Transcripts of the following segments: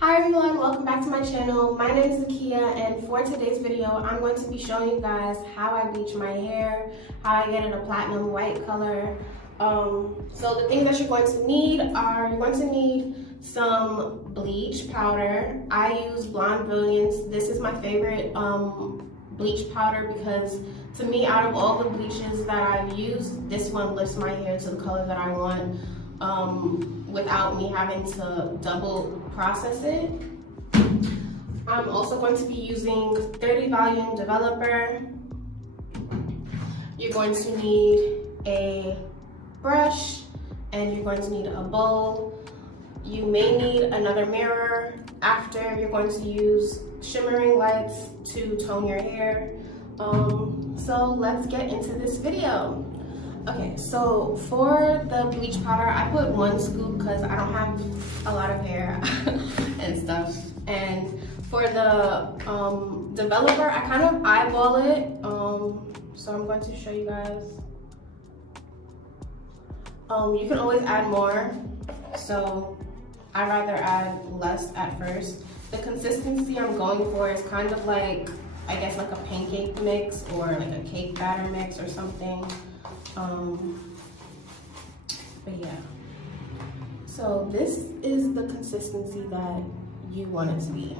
Hi everyone, welcome back to my channel. My name is Za'Kameleon, and for today's video, I'm going to be showing you guys how I bleach my hair, how I get it a platinum white color. So the things that you're going to need are, you're going to need some bleach powder. I use Blond Brilliance. This is my favorite bleach powder because to me, out of all the bleaches that I've used, this one lifts my hair to the color that I want without me having to double process it. I'm also going to be using 30 volume developer. You're going to need a brush and you're going to need a bowl. You may need another mirror after you're going to use shimmering lights to tone your hair. So let's get into this video. Okay, so for the bleach powder, I put 1 scoop because I don't have a lot of hair and stuff. And for the developer, I kind of eyeball it. So I'm going to show you guys. You can always add more. So I'd rather add less at first. The consistency I'm going for is kind of like, I guess like a pancake mix or like a cake batter mix or something. But yeah, so this is the consistency that you want it to be,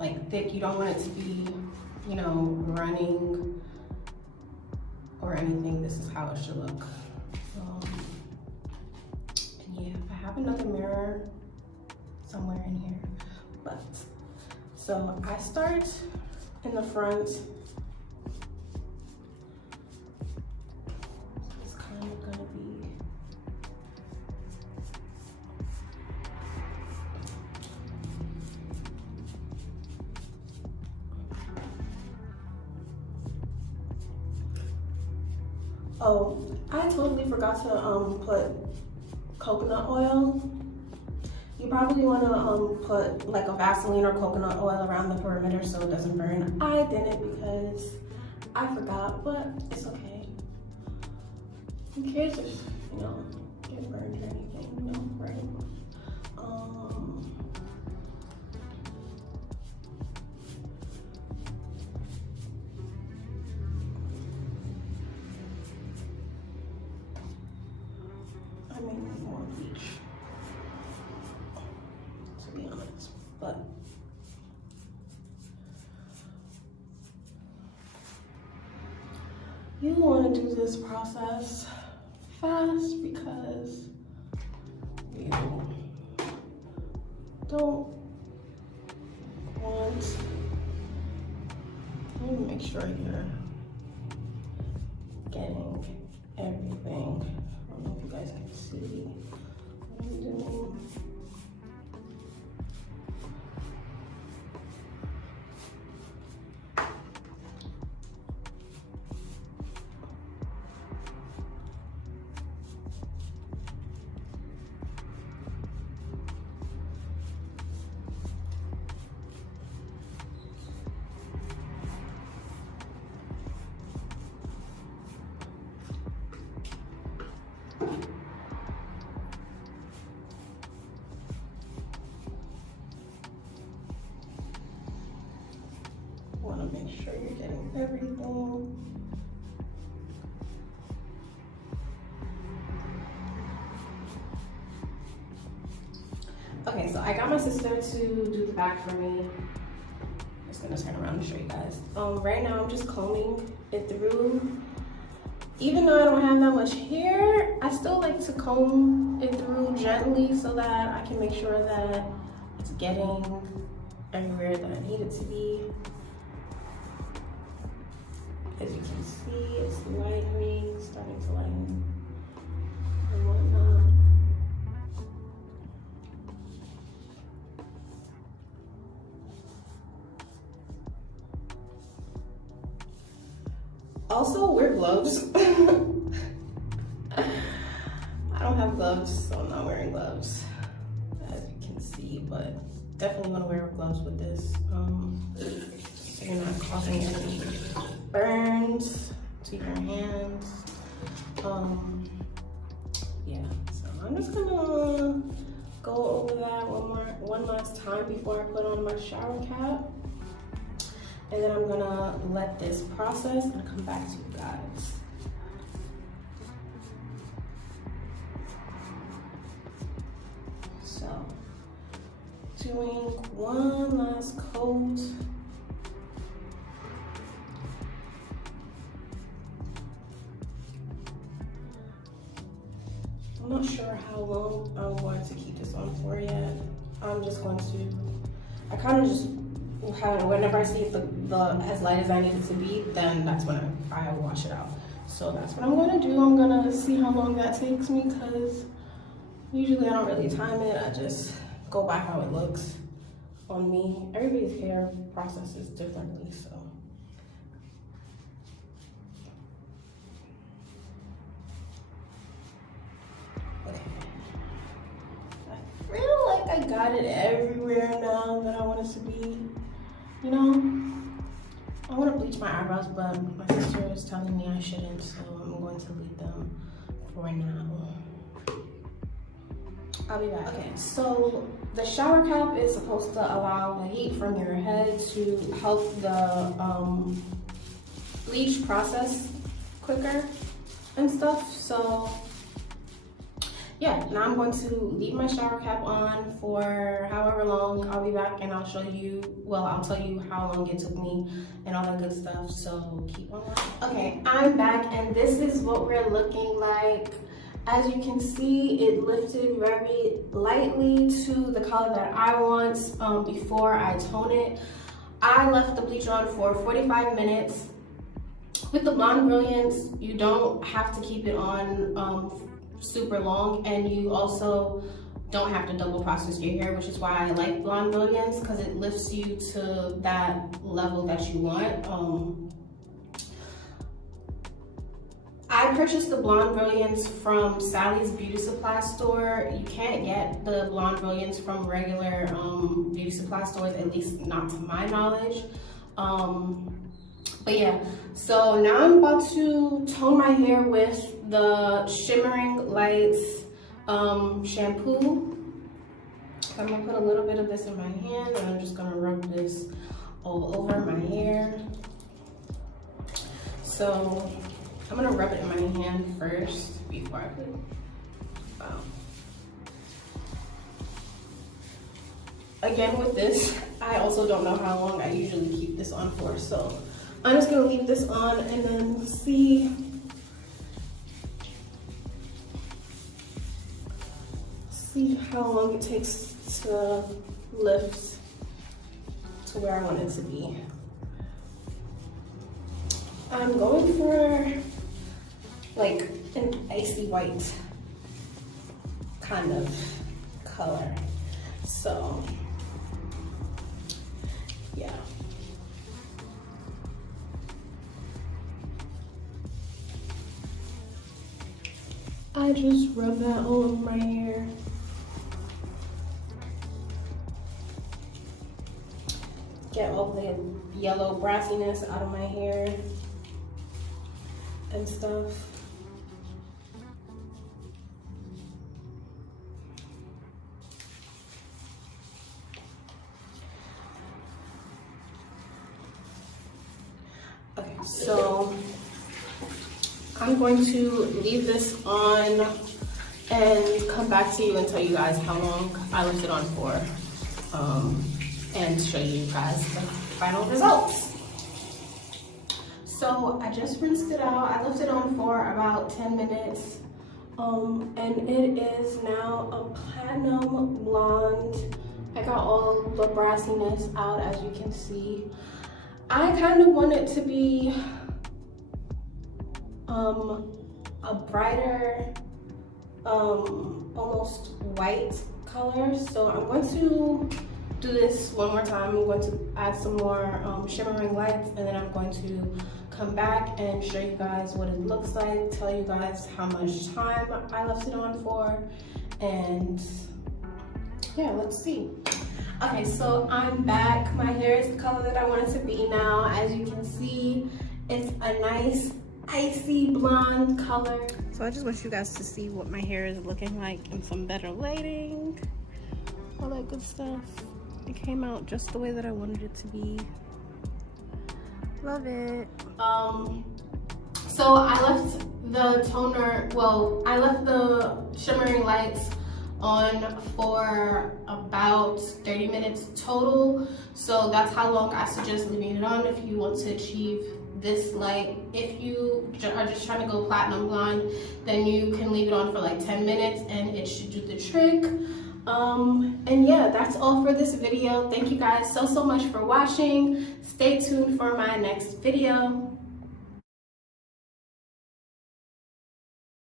like thick. You don't want it to be, you know, running or anything. This is how it should look. And yeah, I have another mirror somewhere in here, but so I start in the front. Oh, I totally forgot to put coconut oil. You probably want to put like a Vaseline or coconut oil around the perimeter so it doesn't burn. I didn't because I forgot, but it's okay. Who cares if, you know, get burned or anything, you know, right? I may need more bleach, to be honest, but you want to do this process fast because you don't want, let me make sure you're getting everything. I don't know if you guys can see what I'm doing. Want to make sure you're getting everything. Okay, so I got my sister to do the back for me. I'm just gonna turn around and show you guys. Right now I'm just combing it through. Even though I don't have that much hair, I still like to comb it through gently so that I can make sure that it's getting everywhere that I need it to be. As you can see, it's lightening, starting to lighten and whatnot. Also, wear gloves. I don't have gloves, so I'm not wearing gloves, as you can see, but definitely want to wear gloves with this, so you're not causing any burns to your hands. Yeah, so I'm just gonna go over that one last time before I put on my shower cap. And then I'm gonna let this process and come back to you guys. So, doing one last coat. I'm not sure how long I'm going to keep this on for yet. I'm just going to, I kind of just have it, whenever I see it as light as I need it to be, then that's when I wash it out. So that's what I'm gonna do. I'm gonna see how long that takes me, because usually I don't really time it. I just go by how it looks on me. Everybody's hair processes differently, so. I feel like I got it everywhere now that I want it to be. You know, I want to bleach my eyebrows, but my sister is telling me I shouldn't, so I'm going to leave them for now. I'll be back. Okay, so the shower cap is supposed to allow the heat from your head to help the bleach process quicker and stuff. So yeah, now I'm going to leave my shower cap on for however long. I'll be back and I'll show you, well, I'll tell you how long it took me and all that good stuff, so keep on watching. Okay, I'm back and this is what we're looking like. As you can see, it lifted very lightly to the color that I want before I tone it. I left the bleach on for 45 minutes. With the Blond Brilliance, you don't have to keep it on super long, and you also don't have to double process your hair, which is why I like Blond Brilliance, because it lifts you to that level that you want. I purchased the Blond Brilliance from Sally's Beauty Supply store. You can't get the Blond Brilliance from regular beauty supply stores, at least not to my knowledge. But yeah, so now I'm about to tone my hair with the Shimmering Lights shampoo. I'm gonna put a little bit of this in my hand and I'm just gonna rub this all over my hair. So I'm gonna rub it in my hand first before I put it. Again, with this, I also don't know how long I usually keep this on for, so I'm just gonna leave this on and then see how long it takes to lift to where I want it to be. I'm going for like an icy white kind of color. So yeah. I just rub that all over my hair. Get all the yellow brassiness out of my hair and stuff. Okay, so I'm going to leave this on and come back to you and tell you guys how long I left it on for, and show you guys the final results. So I just rinsed it out. I left it on for about 10 minutes. And it is now a platinum blonde. I got all the brassiness out, as you can see. I kind of want it to be a brighter, almost white color. So I'm going to do this one more time. I'm going to add some more shimmering lights, and then I'm going to come back and show you guys what it looks like, tell you guys how much time I left it on for, and yeah, let's see. Okay, so I'm back. My hair is the color that I want it to be now. As you can see, it's a nice icy blonde color. So I just want you guys to see what my hair is looking like in some better lighting. that good stuff. It came out just the way that I wanted it to be. Love it. So I left the toner, well, I left the shimmering lights on for about 30 minutes total. So that's how long I suggest leaving it on if you want to achieve this light. If you are just trying to go platinum blonde, then you can leave it on for like 10 minutes and it should do the trick. And yeah, that's all for this video. Thank you guys so much for watching. Stay tuned for my next video.